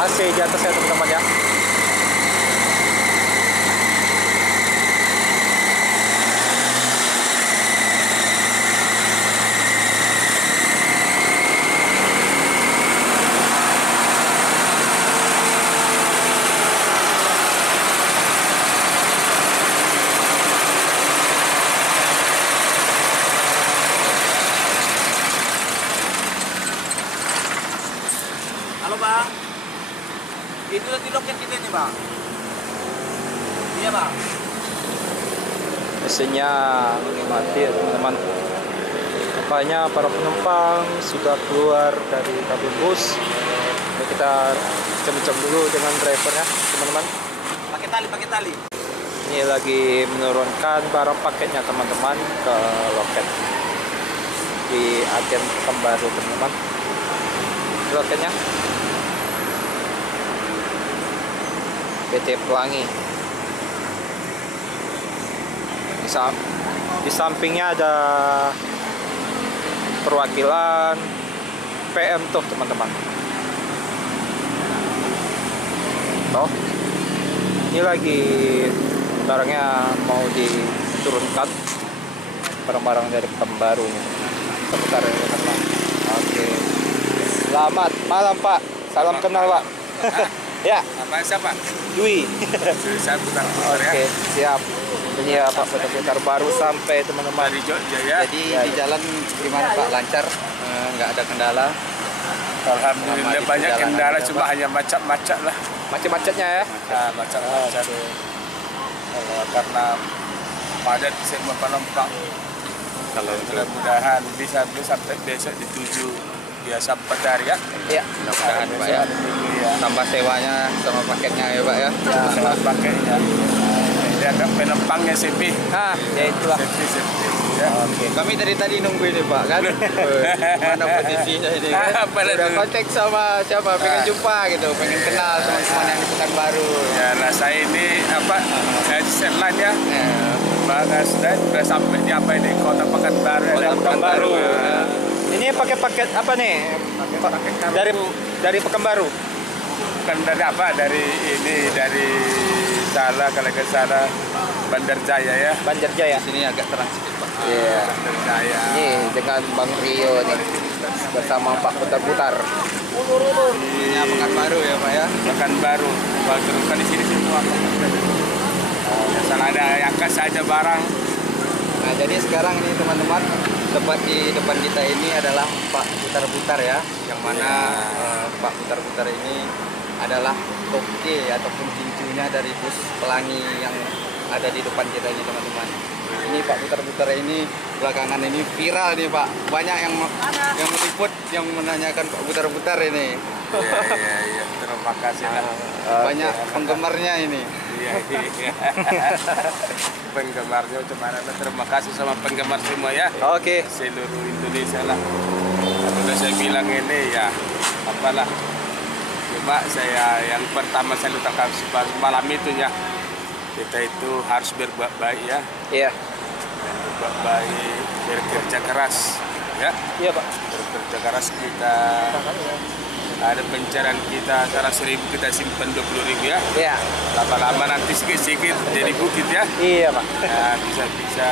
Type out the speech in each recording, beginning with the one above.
AC di atasnya teman-teman ya. Halo Bang, itu di loket kita nih Bang. Iya Bang. Mesinnya mati ya teman-teman. Nampaknya para penumpang sudah keluar dari kabin bus. Jadi kita bincang dulu dengan drivernya teman-teman. Pakai tali. Ini lagi menurunkan barang paketnya teman-teman ke loket di agen Pekanbaru teman-teman. Loketnya PT Pelangi. Di sampingnya ada perwakilan PM tuh teman-teman. Toh, ini lagi barangnya mau diturunkan, barang-barang dari Pekanbaru nih. Sebentar ya teman-teman. Oke. Selamat malam Pak. Salam kenal Pak. Ya. Apa siapa? Dwi. Saya putar-putar ya. Oke, siap. Ini ya Pak, putar-putar baru sampai teman-teman. Dari Jogja ya. Jadi di jalan gimana Pak? Lancar? Nggak ada kendala? Alhamdulillah banyak kendala, cuma hanya macet-macet lah. Macet-macetnya ya. Nah, macet-macet. Karena padat semua penumpang. Kalau mudah-mudahan bisa sampai besok di 7 biasa petari ya. Iya. Mudah-mudahan Pak ya. Ya. Tambah sewanya sama paketnya ya Pak ya. Ya, pakainya. Dia ada penumpangnya sepi. Nah, ya itulah. Sepi. Ya. Oke. Kami dari tadi nunggu ini Pak kan. Mana posisinya ini kan? Udah kontak sama siapa? Pengen jumpa gitu, pengen kenal teman-teman yang di Pekanbaru. Ya, nah saya ini Setlan ya. Bagas dan udah sampai di apa ini Kota Pekanbaru. Kota Pekanbaru. Ya. Ini pakai paket apa nih? Dari Pekanbaru. Bukan dari apa? Dari Salah kalau ke sana Bandar Jaya ya. Bandar Jaya. Sini agak terang sedikit Pak. Iya. Bandar Jaya. Ini dengan Bang Rio nih bersama Pak Putar-Putar. Ini Pekanbaru ya Pak ya. Pekanbaru. Kalau teruskan di sini semua. Asal ada yang kas saja barang. Nah jadi sekarang ini teman-teman, tepat di depan kita ini adalah Pak Putar-Putar ya, yang mana Pak Putar-Putar ini adalah toke ataupun cincunya dari bus Pelangi yang ada di depan kita ini teman-teman. Ini Pak Putar-Putar ini belakangan ini viral nih Pak, banyak yang meliput yang menanyakan Pak Putar-Putar ini. Iya. Terima kasih lah. Banyak penggemarnya ini. Iya. Penggemarnya cuman terima kasih sama penggemar semua ya. Oke. Seluruh Indonesia lah. Udah saya bilang ini ya apalah. Cuma saya yang pertama saya letakkan malam itu ya. Kita itu harus berbuat baik ya. Iya. Berbuat baik, bekerja keras ya. Iya Pak. Bekerja keras kita. Ada pencarian kita 100.000 kita simpan 20.000 ya. Iya. Lama-lama nanti sedikit jadi bukit ya. Iya Pak. Nah, bisa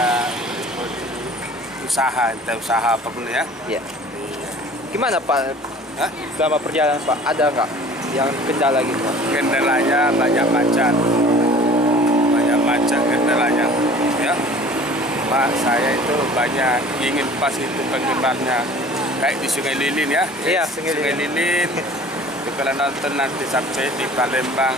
usaha apapun ya. Iya. Gimana Pak? Hah? Selama perjalanan Pak, ada nggak yang kendala gitu Pak? Kendalanya banyak macam kendalanya ya. Pak saya itu banyak ingin pas itu penggemarnya kayak di Sungai Lilin ya. Iya, Sungai Lilin. Itu kalau nonton nanti sampai di Palembang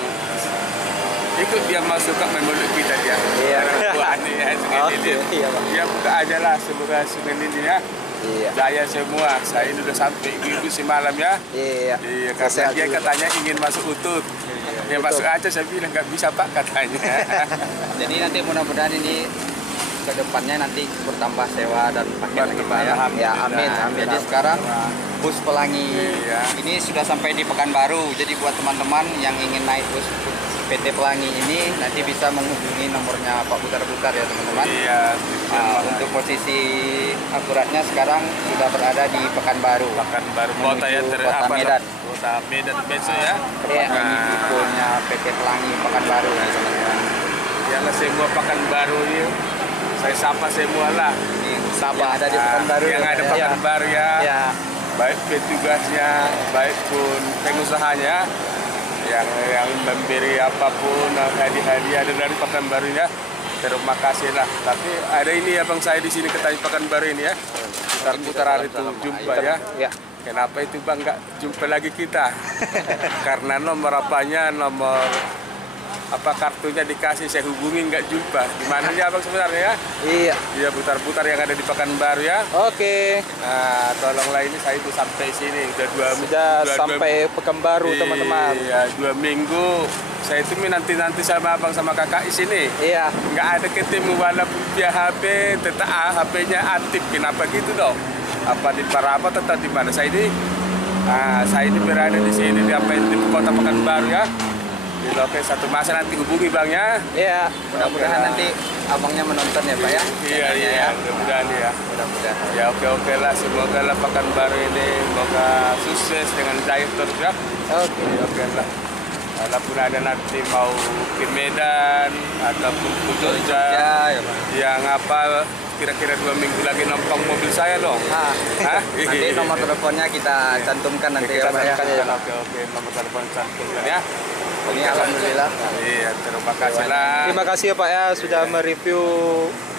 ikut dia masuk ke memeluk kita dia. Iya. Wah, ini ya Sungai Lilin. Iya Pak. Ya buka aja lah semoga Sungai Lilin ya. Iya. Saya semua, saya ini udah sampai Minggu semalam ya. Iya. Iya, karena dia katanya ingin masuk utut. Ya masuk aja, saya bilang nggak bisa Pak katanya. Jadi nanti mudah-mudahan ini ke depannya nanti bertambah sewa dan paket lagi Pak ya. Ya amin. Jadi sekarang bus Pelangi ini sudah sampai di Pekanbaru. Jadi buat teman-teman yang ingin naik bus PT Pelangi ini nanti bisa menghubungi nomornya Pak Butar-Butar ya teman-teman. Iya. Untuk posisi akuratnya sekarang sudah berada di Pekanbaru. Pekanbaru kota ya, Kota Medan. Kota Medan besok ya. Iya, ini tipenya PT Pelangi Pekanbaru ya teman-teman. Yalah semua Pekanbaru ini saya sapa semua lah. Yang ada di Pekanbaru. Yang ada Pekanbaru ya. Ya. Baik petugasnya, baik pun pengusahanya yang memberi apapun hadiah-hadiah dari Pekanbarunya. Terima kasih lah. Tapi ada ini abang saya di sini ketanya Pekanbaru ini ya. Putar-putar hari itu jumpa ya. Ya. Kenapa itu bang nggak jumpa lagi kita? Karena nomor apanya, nomor apa kartunya dikasih, saya hubungi nggak jumpa. Gimana ya abang sebenarnya ya? Iya. Dia putar-putar yang ada di Pekanbaru ya. Oke. Nah, tolonglah ini saya itu sampai sini Sudah sampai Pekanbaru teman-teman. Iya, 2 minggu. Saya itu nanti sama abang sama kakak di sini. Iya. Nggak ada ketemu walaupun via HP, tetap HP-nya aktif. Kenapa gitu dong? Apa di Parapa tetap di mana? Saya ini berada di sini di kota Pekanbaru ya. Di lokasi satu masa nanti hubungi bang ya. Iya. Mudah-mudahan nanti abangnya menonton ya Pak ya. Iya. Mudah-mudahan ya. Mudah-mudahan. Ya oke lah. Semoga lah Pekanbaru ini semoga sukses dengan jaya terus ya. Oke lah. Walaupun ada nanti mau ke Medan ataupun ke Jogja Ya, Pak. yang apa kira-kira 2 minggu lagi numpang mobil saya dong. Nanti nomor teleponnya kita cantumkan nanti ya Pak ya. Oke, nomor telepon cantumkan ya. Ini alhamdulillah. Iya, terima kasih lah. Terima kasih ya Pak ya sudah mereview,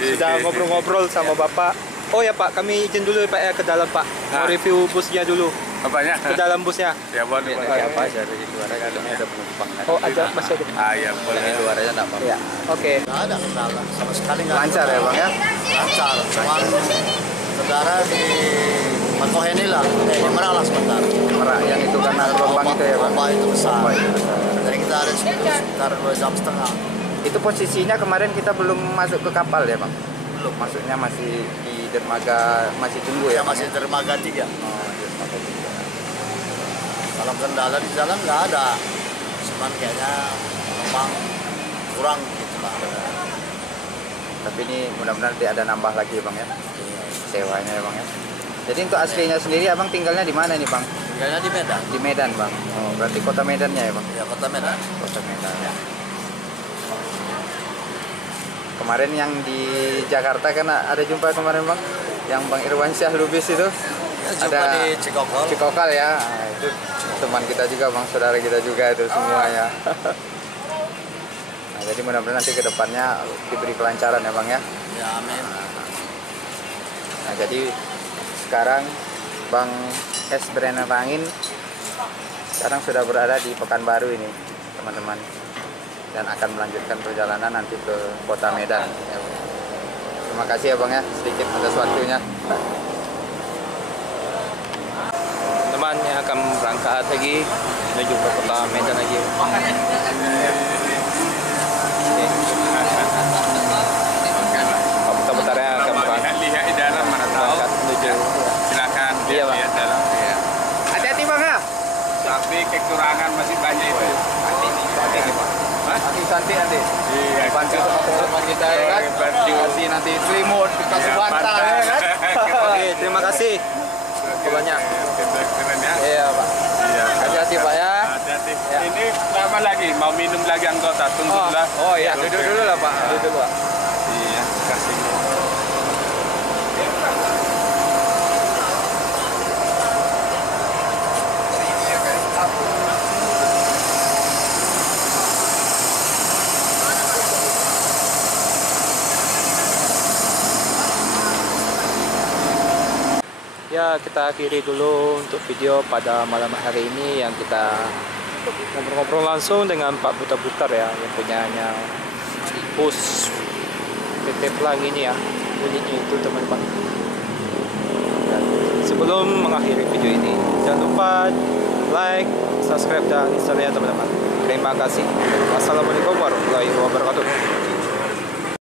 sudah ngobrol-ngobrol sama Bapak. Oh ya Pak, kami izin dulu ya Pak ya ke dalam Pak. Mau review busnya dulu. Apanya? Ke dalam busnya. Ya boleh. Apa aja dari luar aja ada penumpang. Oh ada masih ada. Ya boleh. Dari luar aja enggak apa-apa. Ya. Oke. Nggak ada kendala sama sekali, nggak Lancar ada. ya Bang ya. Lancar, cuma saudara di Makoheni lah, di Merak lah sebentar. Merak yang itu karena gelombang itu ya Bang. Ombak itu besar. Ombak itu besar. Jadi kita ada sekitar 2,5 jam. Itu posisinya kemarin kita belum masuk ke kapal ya Bang. Belum, maksudnya masih di dermaga, masih tunggu ya. Ya masih dermaga 3. Oh, dermaga 3. Kalau kendala di jalan nggak ada, cuman kayaknya memang kurang gitu lah. Tapi ini mudah-mudahan nanti ada nambah lagi ya Bang ya. Sewanya ya Bang ya. Jadi untuk aslinya sendiri Abang tinggalnya di mana nih Bang? Tinggalnya di Medan. Di Medan Bang. Oh, berarti kota Medannya ya Bang? Ya kota Medan. Kota Medan ya. Kemarin yang di Jakarta kan ada jumpa kemarin Bang, yang Bang Irwansyah Lubis itu. Ya, jumpa Ada di Cikokol. Cikokol ya. Nah, itu teman kita juga Bang, saudara kita juga itu semuanya. Nah, jadi mudah-mudahan nanti ke depannya diberi kelancaran ya Bang ya. Ya amin. Nah, jadi sekarang Bang S Berenerangin sekarang sudah berada di Pekanbaru ini, teman-teman. Dan akan melanjutkan perjalanan nanti ke kota Medan. Ya. Terima kasih ya Bang ya, sedikit atas waktunya. Teman yang akan berangkat lagi menuju ke kota Medan lagi. Pak Butar-Butarnya akan berangkat Lihat di dalam mana tahu. menuju. Silakan Iya, Pak. lihat dalam. Hati-hati Bang ya. Tapi kekurangan masih banyak itu. Nanti nanti. Iya. Bantu teman-teman kita ya kan. Bantu. Kasih nanti selimut, kasih bantal ya kan. Oke, terima kasih. Banyak. Keren ya. Iya Pak. Iya. Hati-hati Pak ya. Hati-hati. Ya. Ini lama lagi mau minum lagi anggota, tunggu lah. Oh iya, duduk dulu lah Pak. Duduk dulu Pak. Iya, kasih. Ya, kita akhiri dulu untuk video pada malam hari ini yang kita ngobrol-ngobrol langsung dengan Pak Butar-Butar ya, yang punyanya bus PT Pelangi ini ya, unitnya itu teman-teman. Dan sebelum mengakhiri video ini. Jangan lupa like, subscribe dan share ya teman-teman. Terima kasih. Wassalamualaikum warahmatullahi wabarakatuh.